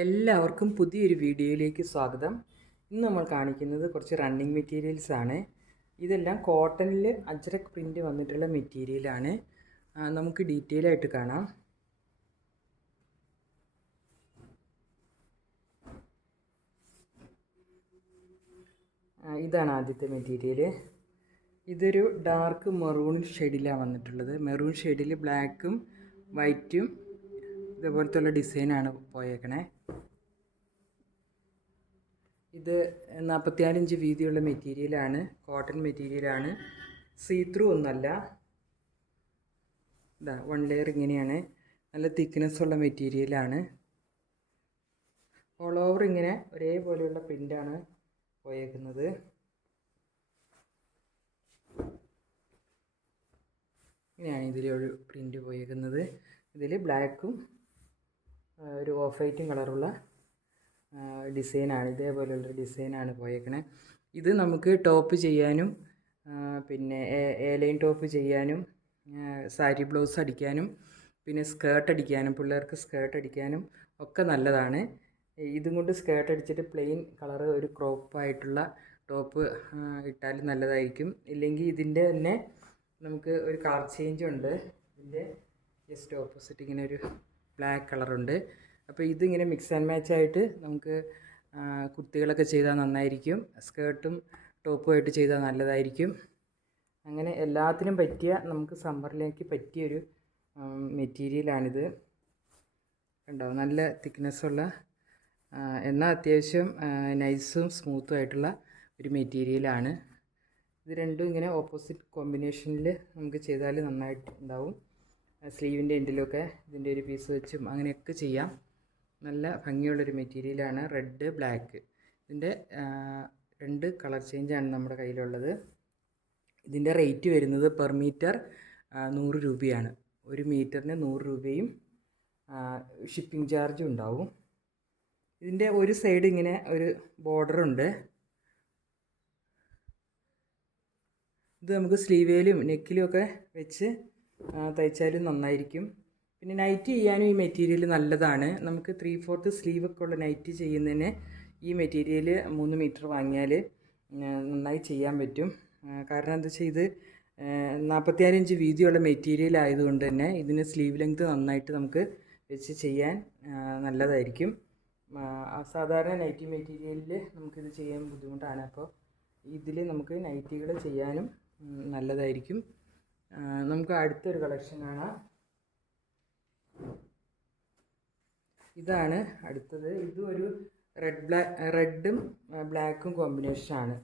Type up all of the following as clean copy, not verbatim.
എല്ലാവർക്കും പുതിയൊരു വീഡിയോയിലേക്ക് സ്വാഗതം. ഇന്ന് നമ്മൾ കാണിക്കുന്നത് കുറച്ച് റണ്ണിങ് മെറ്റീരിയൽസ് ആണ്. ഇതെല്ലാം കോട്ടണിൽ അജ്രക് പ്രിൻ്റ് വന്നിട്ടുള്ള മെറ്റീരിയലാണ്. നമുക്ക് ഡീറ്റെയിൽ ആയിട്ട് കാണാം. ഇതാണ് ആദ്യത്തെ മെറ്റീരിയൽ. ഇതൊരു ഡാർക്ക് മെറൂൺ ഷെയ്ഡിലാണ് വന്നിട്ടുള്ളത്. മെറൂൺ ഷെയ്ഡിൽ ബ്ലാക്കും വൈറ്റും ഇതേപോലത്തെ ഉള്ള ഡിസൈനാണ് പോയേക്കണേ. ഇത് 44 ഇഞ്ച് വീതിയുള്ള മെറ്റീരിയലാണ്, കോട്ടൺ മെറ്റീരിയലാണ്, സീ ത്രൂ ഒന്നല്ല. ഇതാ വൺ ലെയർ ഇങ്ങനെയാണ്, നല്ല തിക്നെസ് ഉള്ള മെറ്റീരിയലാണ്. ഓൾ ഓവർ ഇങ്ങനെ ഒരേപോലെയുള്ള പ്രിൻ്റാണ് പോയേക്കുന്നത്. ഇങ്ങനെയാണ് ഇതിലൊരു പ്രിൻ്റ് പോയേക്കുന്നത്. ഇതിൽ ബ്ലാക്കും ഒരു ഓഫ് വൈറ്റും കളറുള്ള ഡിസൈനാണ്, ഇതേപോലെയുള്ളൊരു ഡിസൈനാണ് പോയേക്കണേ. ഇത് നമുക്ക് ടോപ്പ് ചെയ്യാനും പിന്നെ എ ലൈൻ ടോപ്പ് ചെയ്യാനും സാരി ബ്ലൗസ് അടിക്കാനും പിന്നെ സ്കേർട്ട് അടിക്കാനും പിള്ളേർക്ക് സ്കേർട്ട് അടിക്കാനും ഒക്കെ നല്ലതാണ്. ഇതും കൊണ്ട് സ്കേർട്ട് അടിച്ചിട്ട് പ്ലെയിൻ കളറ് ഒരു ക്രോപ്പായിട്ടുള്ള ടോപ്പ് ഇട്ടാൽ നല്ലതായിരിക്കും. ഇല്ലെങ്കിൽ ഇതിൻ്റെ തന്നെ നമുക്ക് ഒരു കളർ ചേഞ്ച് ഉണ്ട്. ഇതിൻ്റെ ജസ്റ്റ് ഓപ്പോസിറ്റ് ഇങ്ങനെ ഒരു ബ്ലാക്ക് കളറുണ്ട്. അപ്പോൾ ഇതിങ്ങനെ മിക്സ് ആൻഡ് മാച്ച് ആയിട്ട് നമുക്ക് കുർത്തികളൊക്കെ ചെയ്താൽ നന്നായിരിക്കും. സ്കേർട്ടും ടോപ്പുമായിട്ട് ചെയ്താൽ നല്ലതായിരിക്കും. അങ്ങനെ എല്ലാത്തിനും പറ്റിയ, നമുക്ക് സമ്മറിലേക്ക് പറ്റിയൊരു മെറ്റീരിയലാണിത്. കണ്ടോ, നല്ല തിക്നെസ്സുള്ള എന്നാൽ അത്യാവശ്യം നൈസും സ്മൂത്തും ആയിട്ടുള്ള ഒരു മെറ്റീരിയലാണ്. ഇത് രണ്ടും ഇങ്ങനെ ഓപ്പോസിറ്റ് കോമ്പിനേഷനിൽ നമുക്ക് ചെയ്താൽ നന്നായിട്ട് ഉണ്ടാവും. സ്ലീവിൻ്റെ എൻഡിലൊക്കെ ഇതിൻ്റെ ഒരു പീസ് വെച്ചും അങ്ങനെയൊക്കെ ചെയ്യാം. നല്ല ഭംഗിയുള്ളൊരു മെറ്റീരിയലാണ്. റെഡ് ബ്ലാക്ക്, ഇതിൻ്റെ 2 കളർ ചേഞ്ചാണ് നമ്മുടെ കയ്യിലുള്ളത്. ഇതിൻ്റെ റേറ്റ് വരുന്നത് പെർ മീറ്റർ 100 രൂപയാണ്. ഒരു മീറ്ററിന് 100 രൂപയും ഷിപ്പിംഗ് ചാർജും ഉണ്ടാവും. ഇതിൻ്റെ ഒരു സൈഡ് ഇങ്ങനെ ഒരു ബോർഡറുണ്ട്. ഇത് നമുക്ക് സ്ലീവേലും നെക്കിലും ഒക്കെ വെച്ച് തയ്ച്ചാലും നന്നായിരിക്കും. പിന്നെ നൈറ്റ് ചെയ്യാനും ഈ മെറ്റീരിയൽ നല്ലതാണ്. നമുക്ക് 3/4 സ്ലീവൊക്കെ ഉള്ള നൈറ്റ് ചെയ്യുന്നതിന് ഈ മെറ്റീരിയൽ 3 മീറ്റർ വാങ്ങിയാൽ നന്നായി ചെയ്യാൻ പറ്റും. കാരണം എന്താ വെച്ചാൽ ഇത് 44 ഇഞ്ച് വീതിയുള്ള മെറ്റീരിയൽ ആയതുകൊണ്ട് തന്നെ ഇതിന് സ്ലീവ് ലെങ്ത് നന്നായിട്ട് നമുക്ക് വെച്ച് ചെയ്യാൻ നല്ലതായിരിക്കും. സാധാരണ നൈറ്റി മെറ്റീരിയലിൽ നമുക്കിത് ചെയ്യാൻ ബുദ്ധിമുട്ടാണ്. അപ്പോൾ ഇതിൽ നമുക്ക് നൈറ്റികൾ ചെയ്യാനും നല്ലതായിരിക്കും. നമുക്ക് അടുത്തൊരു കളക്ഷൻ കാണാം. ഇതാണ് അടുത്തത്. ഇതും ഒരു റെഡും ബ്ലാക്കും കോമ്പിനേഷനാണ്.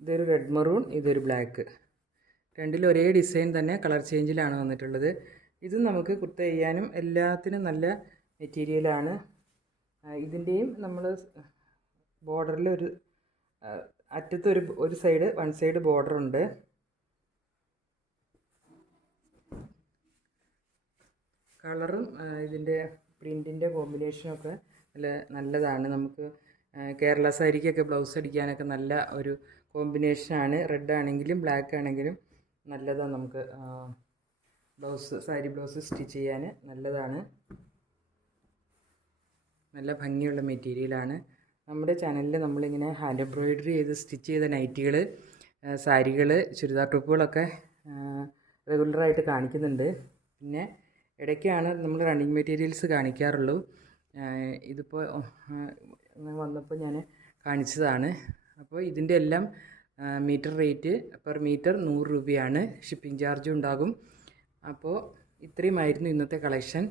ഇതൊരു റെഡ് മെറൂൺ, ഇതൊരു ബ്ലാക്ക്, രണ്ടിലും ഒരേ ഡിസൈൻ തന്നെ കളർ ചേഞ്ചിലാണ് വന്നിട്ടുള്ളത്. ഇതും നമുക്ക് കുർത്ത ചെയ്യാനും എല്ലാത്തിനും നല്ല മെറ്റീരിയലാണ്. ഇതിൻ്റെയും നമ്മൾ ബോർഡറിൽ ഒരു അറ്റത്ത് ഒരു സൈഡ് വൺ സൈഡ് ബോർഡറുണ്ട്. കളറും ഇതിൻ്റെ പ്രിൻറ്റിൻ്റെ കോമ്പിനേഷനൊക്കെ നല്ലതാണ്. നമുക്ക് കേരള സാരിക്കൊക്കെ ബ്ലൗസ് അടിക്കാനൊക്കെ നല്ല ഒരു കോമ്പിനേഷനാണ്. റെഡ് ആണെങ്കിലും ബ്ലാക്ക് ആണെങ്കിലും നല്ലതാണ്. നമുക്ക് സാരി ബ്ലൗസ് സ്റ്റിച്ച് ചെയ്യാൻ നല്ലതാണ്. നല്ല ഭംഗിയുള്ള മെറ്റീരിയലാണ്. നമ്മുടെ ചാനലിൽ നമ്മളിങ്ങനെ ഹാൻഡ് എംബ്രോയിഡറി ചെയ്ത് സ്റ്റിച്ച് ചെയ്ത നൈറ്റികൾ, സാരികൾ, ചുരിദാർ ടോപ്പുകളൊക്കെ റെഗുലറായിട്ട് കാണിക്കുന്നുണ്ട്. പിന്നെ ഇടയ്ക്കാണ് നമ്മൾ റണ്ണിങ് മെറ്റീരിയൽസ് കാണിക്കാറുള്ളൂ. ഇതിപ്പോൾ വന്നപ്പോൾ ഞാൻ കാണിച്ചതാണ്. അപ്പോൾ ഇതിൻ്റെ എല്ലാം മീറ്റർ റേറ്റ് പെർ മീറ്റർ 100 രൂപയാണ്. ഷിപ്പിംഗ് ചാർജും ഉണ്ടാകും. അപ്പോൾ ഇത്രയുമായിരുന്നു ഇന്നത്തെ കളക്ഷൻ.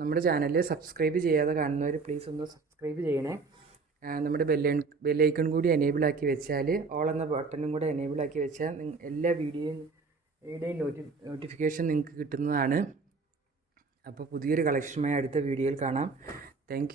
നമ്മുടെ ചാനൽ സബ്സ്ക്രൈബ് ചെയ്യാതെ കാണുന്നവർ പ്ലീസ് ഒന്ന് സബ്സ്ക്രൈബ് ചെയ്യണേ. നമ്മുടെ ബെല്ലൈക്കൺ കൂടി എനേബിൾ ആക്കി വെച്ചാൽ, ഓൾ എന്ന ബട്ടണും കൂടെ എനേബിൾ ആക്കി വെച്ചാൽ എല്ലാ വീഡിയോയുടെയും നോട്ടിഫിക്കേഷൻ നിങ്ങൾക്ക് കിട്ടുന്നതാണ്. അപ്പോൾ പുതിയൊരു കളക്ഷനുമായി അടുത്ത വീഡിയോയിൽ കാണാം. താങ്ക്